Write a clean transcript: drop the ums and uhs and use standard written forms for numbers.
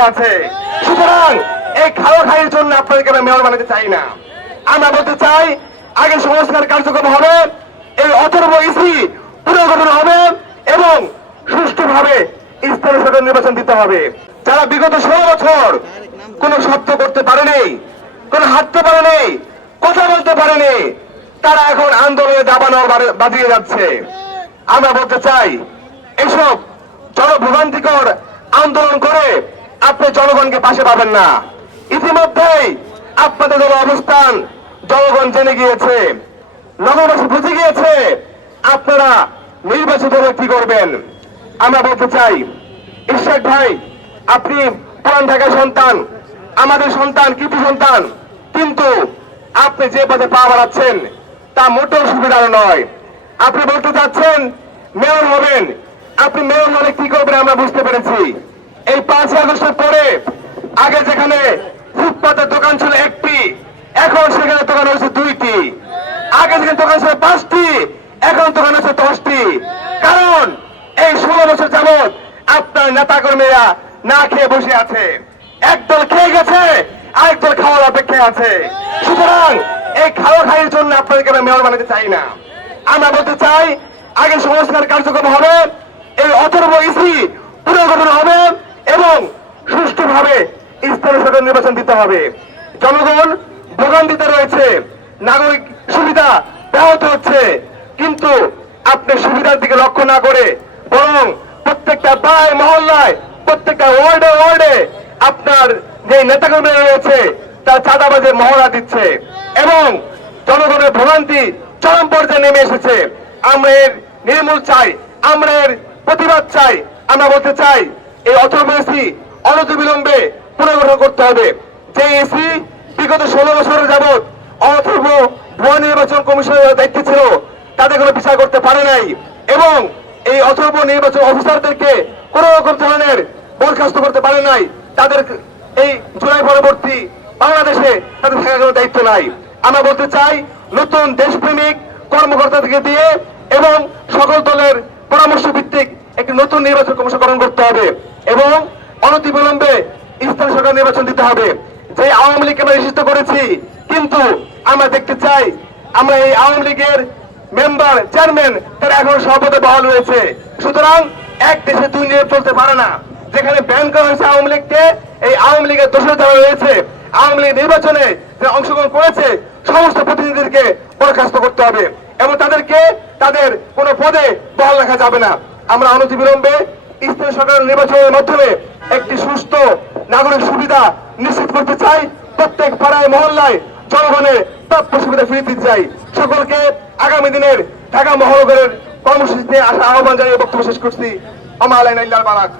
অপেক্ষায় আছে। সুতরাং এই খাওয়া খাইয়ের জন্য আপনাদেরকে আমরা মেয়র বানাতে চাই না। আমরা বলতে চাই আগে সংস্কার কার্যক্রম হবে, এই অথর্ব ইসি পুনর্গঠন হবে এবং সুষ্ঠুভাবে স্থানীয় সরকার নির্বাচন দিতে হবে। যারা বিগত 16 বছর কোন শব্দ করতে পারেনি, কোন হাঁটতে পারেনি, কথা বলতে পারেনি, তারা এখন আন্দোলনে দাবানল বাজিয়ে যাচ্ছে। আমরা বলতে চাই এসব জনভোগান্তিকর আন্দোলন করে আপনি জনগণকে পাশে পাবেন না। ইতিমধ্যেই আপনাদের দল অবস্থান জনগণ জেনে গিয়েছে, নগরবাসী বুঝে গিয়েছে আপনারা নির্বাচিত হলে কি করবেন। আমরা বলতে চাই ইশরাক ভাই, আপনি পুরান ঢাকার সন্তান, আমাদের সন্তান, কৃতি সন্তান, কিন্তু আপনি যে পথে পা বাড়াচ্ছেন তা মোটেও সুবিধার নয়। আপনি বলতে চাচ্ছেন মেয়র হবেন, আপনি মেয়র হলে কি করবেন আমরা বুঝতে পেরেছি। এই 5 আগস্টের পরে আগে যেখানে ফুটপাতের দোকান ছিল 1টি, এখন সেখানে দোকান হয়েছে 2টি। আগে যেখানে দোকান ছিল 5টি, এখন দোকান হচ্ছে 10টি। কারণ এই 16 বছর যাবৎ আপনার নেতা কর্মীরা না খেয়ে বসে আছে, একদল খেয়ে গেছে, আরেকদল খাওয়ার অপেক্ষায় আছে। সুতরাং এই খাওয়া খাইয়ের জন্য আপনাদেরকে আমরা মেয়র বানাতে চাই না। আমরা বলতে চাই আগে সংস্কার কার্যক্রম হবে, এই অথর্ব ইসি পুনর্গঠন হবে এবং সুষ্ঠুভাবে স্থানীয় সরকার নির্বাচন দিতে হবে। জনগণ ভোগান্তিতে রয়েছে, নাগরিক সুবিধা ব্যাহত হচ্ছে, কিন্তু আপনি সুবিধার দিকে লক্ষ্য না করে বরং প্রত্যেকটা পাড়ায় মহল্লায়, প্রত্যেকটা ওয়ার্ডে ওয়ার্ডে আপনার যে নেতাকর্মীরা রয়েছে তার চাঁদাবাজের মহড়া দিচ্ছে এবং জনগণের ভোগান্তি চরম পর্যায়ে নেমে এসেছে। আমরা এর নির্মূল চাই, আমরা এর প্রতিবাদ চাই। আমরা বলতে চাই এই অথর্ব এসি অনতিবিলম্বে পুনর্গঠন করতে হবে। যে এসি বিগত 16 বছরের যাবৎ অথর্ব ভুয়া নির্বাচন কমিশনের দায়িত্বে ছিল, তাদের কোনো বিচার করতে পারে নাই এবং এই অথর্ব নির্বাচন অফিসারদেরকে কোন রকম ধরনের বরখাস্ত করতে পারে নাই। তাদের এই জুলাই পরবর্তী বাংলাদেশে তাদের থাকার কোনো দায়িত্ব নাই। আমরা বলতে চাই নতুন দেশপ্রেমিক কর্মকর্তাদেরকে দিয়ে এবং সকল দলের পরামর্শ ভিত্তিক একটি নতুন নির্বাচন কমিশন গঠন করতে হবে এবং অনতিবিলম্বে স্থানীয় সরকার নির্বাচন দিতে হবে। যে আওয়ামী লীগকে আমরা নিষিদ্ধ করেছি, কিন্তু আমরা দেখতে চাই আমরা এই আওয়ামী লীগের মেম্বার, চেয়ারম্যান তারা এখন সভাপতি বহাল রয়েছে। সুতরাং এক দেশে 2 নিয়ম চলতে পারে না। যেখানে ব্যান করা হয়েছে আওয়ামী লীগকে, এই আওয়ামী লীগের দোষর যারা রয়েছে, আওয়ামী লীগ নির্বাচনে যারা অংশগ্রহণ করেছে সমস্ত প্রতিনিধিদেরকে বরখাস্ত করতে হবে এবং তাদেরকে তাদের কোনো পদে বহাল রাখা যাবে না। আমরা অনতিবিলম্বে স্থানীয় সরকার নির্বাচনের মাধ্যমে একটি সুস্থ নাগরিক সুবিধা নিশ্চিত করতে চাই। প্রত্যেক পাড়ায় মহল্লায় জনগণের প্রাপ্য সুবিধা ফিরিয়ে দিতে চাই। সকলকে আগামী দিনের ঢাকা মহানগরের কর্মসূচিতে আসা আহ্বান জানিয়ে বক্তব্য শেষ করছি। আমার আলাইনা ইল্লাল বারাক।